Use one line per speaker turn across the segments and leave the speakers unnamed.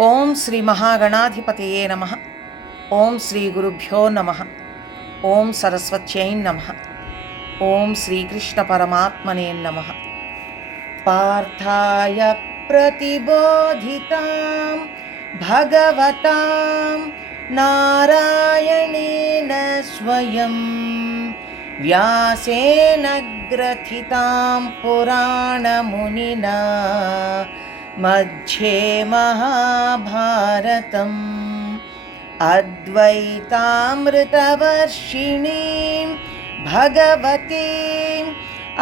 ఓం శ్రీ మహాగణాధిపతయే నమ ఓం శ్రీ గురుభ్యో నమ ఓం సరస్వత్యై నమ ఓం శ్రీకృష్ణ పరమాత్మనే నమ పార్థాయ ప్రతిబోధితాం భగవతాం నారాయణేన స్వయం వ్యాసేన గ్రథితాం పురాణమునినా मध्ये महाभारतम् अद्वैतामृतवर्षिणीं भगवतीम्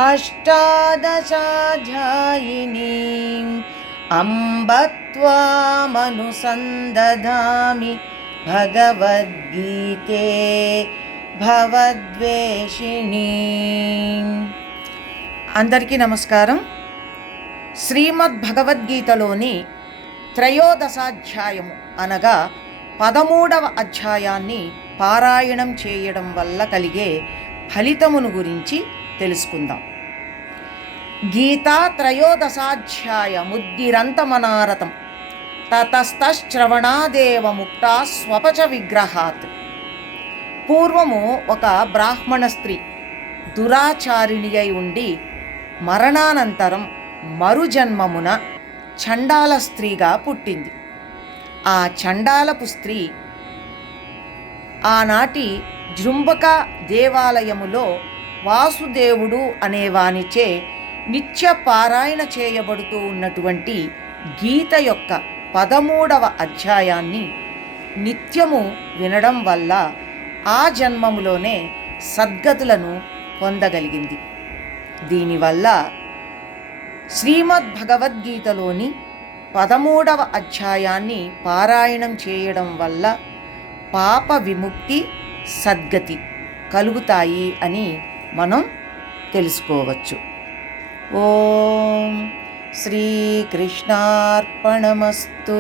अष्टादशाध्यायिनीम् अम्ब त्वामनुसन्दधामि भगवद्गीते భగవద్వేషిణీ అందరికీ నమస్కారం శ్రీమద్ భగవద్గీతలోని త్రయోదశాధ్యాయము అనగా పదమూడవ అధ్యాయాన్ని పారాయణం చేయడం వల్ల కలిగే ఫలితమును గురించి తెలుసుకుందాం. గీతా త్రయోదశాధ్యాయముద్దిరంతమనారతం. తతస్తశ్రవణాదేవ ముక్తా స్వపచ విగ్రహాత్. పూర్వము ఒక బ్రాహ్మణ స్త్రీ దురాచారిణి అయి ఉండి మరణానంతరం మరుజన్మమున చండాల స్త్రీగా పుట్టింది. ఆ చండాలపు స్త్రీ ఆనాటి జృంబక దేవాలయములో వాసుదేవుడు అనేవానిచే నిత్య పారాయణ చేయబడుతూ ఉన్నటువంటి గీత యొక్క పదమూడవ అధ్యాయాన్ని నిత్యము వినడం వల్ల ఆ జన్మములోనే సద్గతులను పొందగలిగింది. దీనివల్ల శ్రీమద్ భగవద్గీతలోని పదమూడవ అధ్యాయాన్ని పారాయణం చేయడం వల్ల పాప విముక్తి సద్గతి కలుగుతాయి అని మనం తెలుసుకోవచ్చు. ఓం శ్రీకృష్ణార్పణమస్తు.